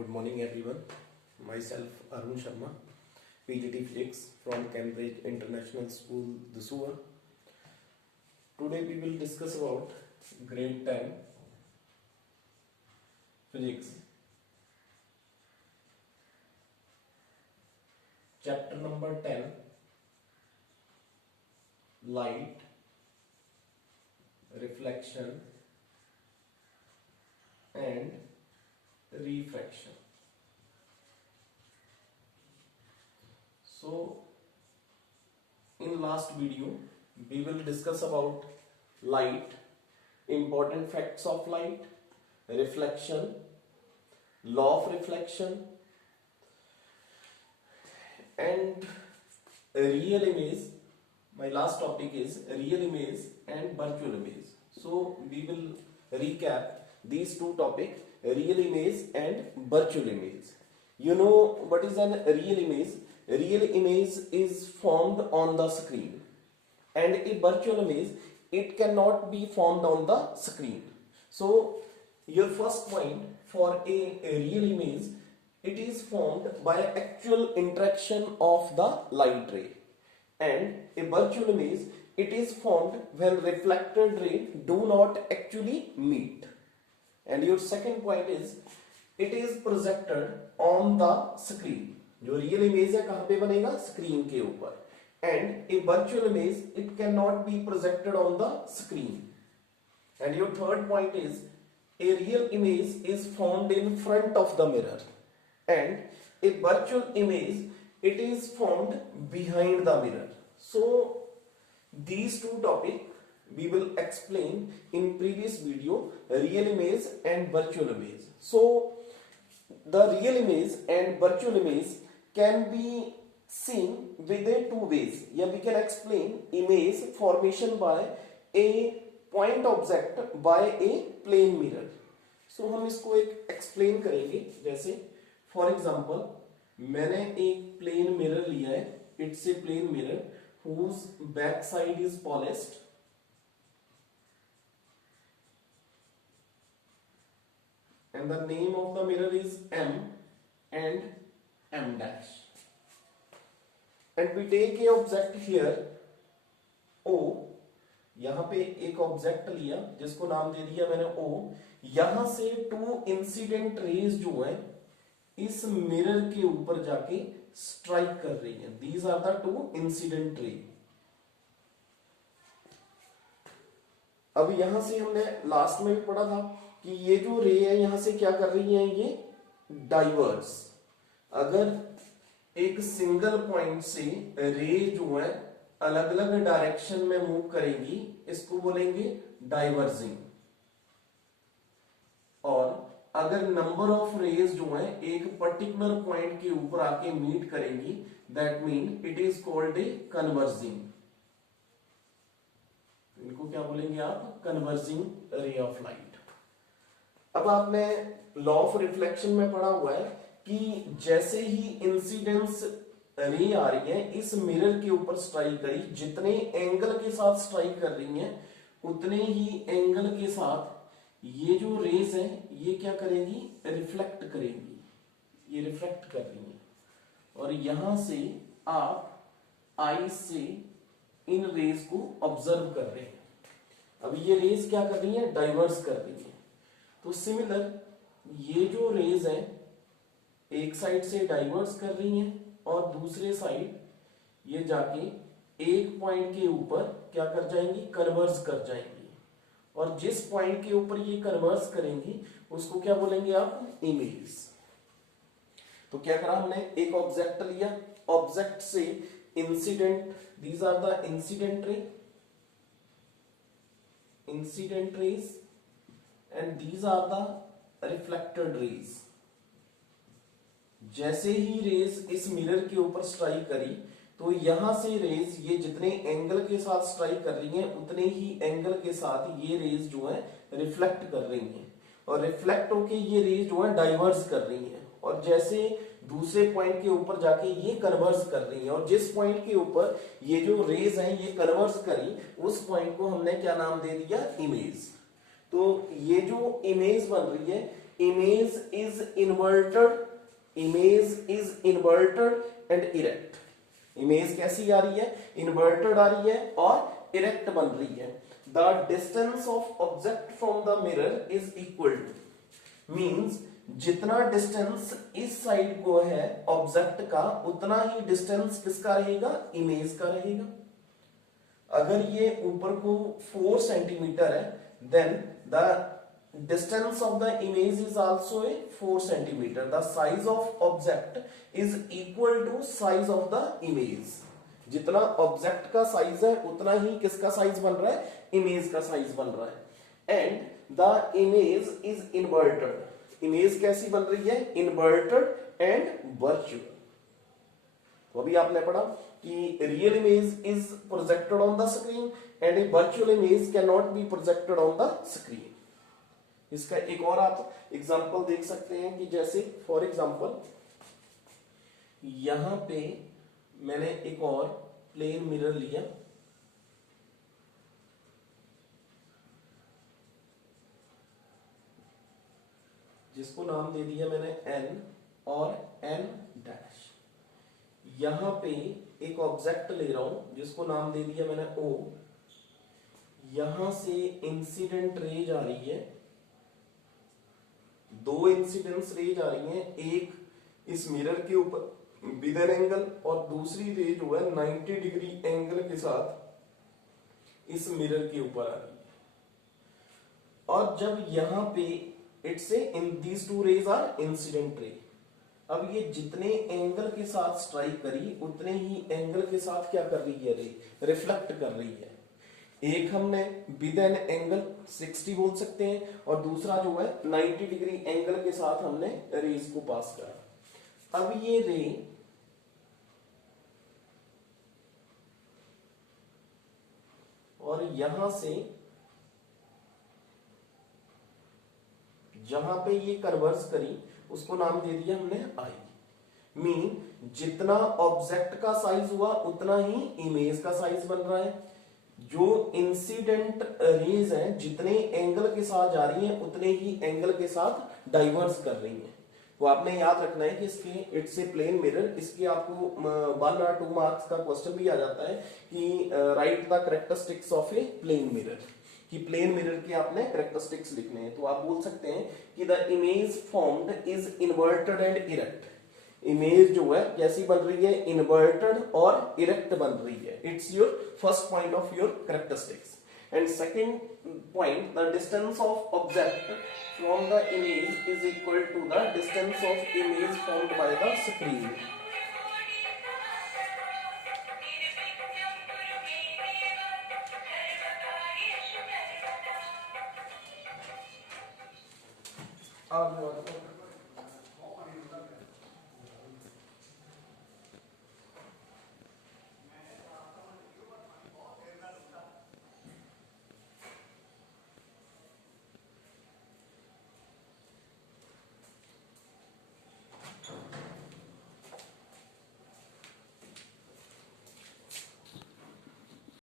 Good morning, everyone. Myself Arun Sharma, PGT Physics from Cambridge International School, Dusua. Today we will discuss about grade 10 physics, chapter number 10, light, reflection and refraction. So in last video we will discuss about light, important facts of light, reflection, law of reflection and real image. My last topic is real image and virtual image. So we will recap these two topics, real image and virtual image. You know what is an real image? Real image is formed on the screen, and a virtual image, it cannot be formed on the screen. So your first point, for a real image, it is formed by actual interaction of the light ray, and a virtual image, it is formed when reflected ray do not actually meet. And your second point is it is projected on the screen. जो real image है कहां पे बनेगा? Screen के ऊपर. And A virtual image it can not be projected on the screen. And your third point is a real image is found in front of the mirror and A virtual image it is found behind the mirror. So these two topics we will explain in previous video, real image and virtual image. So the real image and virtual image can be seen with a two ways. Yeah, we can explain image formation by a point object by a plane mirror. So हम इसको एक explain करेंगे. जैसे for example मैंने एक plane mirror लिया है. It's a plane mirror whose back side is polished and the name of the mirror is M and M dash, and we take a object here O. यहां पे एक object लिया जिसको नाम दे दिया मैंने O. यहां से टू इंसिडेंट रेज जो है इस मिरर के ऊपर जाके स्ट्राइक कर रही है. These are the two incident ray. अब यहां से हमने लास्ट में भी पढ़ा था कि ये जो रे है यहां से क्या कर रही है, ये डाइवर्स. अगर एक सिंगल पॉइंट से रे जो है अलग अलग डायरेक्शन में मूव करेंगी, इसको बोलेंगे डाइवर्जिंग. और अगर नंबर ऑफ रेज जो है एक पर्टिकुलर पॉइंट के ऊपर आके मीट करेंगी, that mean it is called a converging. इनको क्या बोलेंगे आप? Converging ray of light. अब आपने लॉ ऑफ रिफ्लेक्शन में पढ़ा हुआ है कि जैसे ही इंसिडेंस रे आ रही है इस मिरर के ऊपर स्ट्राइक करी, जितने एंगल के साथ स्ट्राइक कर रही हैं उतने ही एंगल के साथ ये जो रेज है ये क्या करेंगी? रिफ्लेक्ट करेंगी. ये रिफ्लेक्ट कर रही है और यहां से आप आई से इन रेज को ऑब्जर्व कर रहे हैं. अब ये रेज क्या कर रही है? डाइवर्स कर रही है. तो सिमिलर ये जो रेज है एक साइड से डाइवर्स कर रही हैं और दूसरे साइड ये जाके एक पॉइंट के ऊपर क्या कर जाएंगी? कन्वर्स कर जाएंगी. और जिस पॉइंट के ऊपर ये कन्वर्स करेंगी उसको क्या बोलेंगे आप? इमेज. तो क्या करा हमने? एक ऑब्जेक्ट लिया, ऑब्जेक्ट से incident, these are the incident rays and these are the reflected rays. जैसे ही रेज इस मिरर के ऊपर स्ट्राइक करी तो यहां से रेज ये जितने एंगल के साथ स्ट्राइक कर रही हैं उतने ही एंगल के साथ ये रेज जो है रिफ्लेक्ट कर रही हैं और रिफ्लेक्ट होके ये रेज जो है डाइवर्स कर रही हैं. और जैसे दूसरे पॉइंट के ऊपर जाके ये कन्वर्स कर रही है और जिस पॉइंट के ऊपर ये जो रेज हैं ये कन्वर्स करी उस पॉइंट को हमने क्या नाम दे दिया? इमेज. तो ये जो इमेज बन रही है image is inverted and erect. Image कैसी आ रही है, इन्वर्टेड आ रही है और इरेक्ट बन रही है. The distance of object from the mirror is equal to, means जितना डिस्टेंस इस साइड को है ऑब्जेक्ट का, उतना ही डिस्टेंस किसका रहेगा, इमेज का रहेगा. अगर ये ऊपर को 4 सेंटीमीटर है, then the distance of the image is also a 4 centimeter. The size of object is equal to size of the image. जितना ऑब्जेक्ट का साइज है उतना ही किसका साइज बन रहा है, इमेज का साइज बन रहा है. And the image is inverted. Image कैसी बन रही है, इन्वर्टेड एंड वर्चुअल. तो अभी आपने पढ़ा कि real image is projected on the screen and A virtual image can not be projected on the screen. इसका एक और आप एग्जांपल देख सकते हैं कि जैसे फॉर एग्जांपल यहां पे मैंने एक और प्लेन मिरर लिया, जिसको नाम दे दिया मैंने n और n डैश. यहां पे एक ऑब्जेक्ट ले रहा हूं जिसको नाम दे दिया मैंने O. यहां से इंसिडेंट रेज आ रही है, 2 इंसिडेंस रेज आ रही हैं, एक इस मिरर के ऊपर विद एन एंगल और दूसरी रे जो है 90 डिग्री एंगल के साथ इस मिरर के ऊपर आ रही है. और जब यहां पे it's say in these 2 rays are incident ray. अब ये जितने एंगल के साथ स्ट्राइक करी उतने ही एंगल के साथ क्या कर रही है, रे रिफ्लेक्ट कर रही है. एक हमने विद एन एंगल 60 बोल सकते हैं और दूसरा जो है 90 डिग्री एंगल के साथ हमने रेज को पास करा. अब ये रे और यहां से जहां पे ये कन्वर्स करी उसको नाम दे दिया हमने आई. मीन जितना ऑब्जेक्ट का साइज हुआ उतना ही इमेज का साइज बन रहा है. जो इंसिडेंट रेज हैं जितने एंगल के साथ जा रही हैं उतने ही एंगल के साथ डाइवर्स कर रही हैं. तो आपने याद रखना है कि इसके इट्स ए प्लेन मिरर. इसके आपको 1 और 2 मार्क्स का क्वेश्चन भी आ जाता है कि right the characteristics of a plane mirror, कि प्लेन मिरर के आपने कैरेक्टरिस्टिक्स लिखने हैं. तो आप बोल सकते हैं कि the image formed is inverted and erect. Image जो है कैसी बन रही है, इन्वर्टेड और इरेक्ट बन रही है. It's your first point of your characteristics. And second point, the distance of object from the image is equal to the distance of image formed by the screen. अब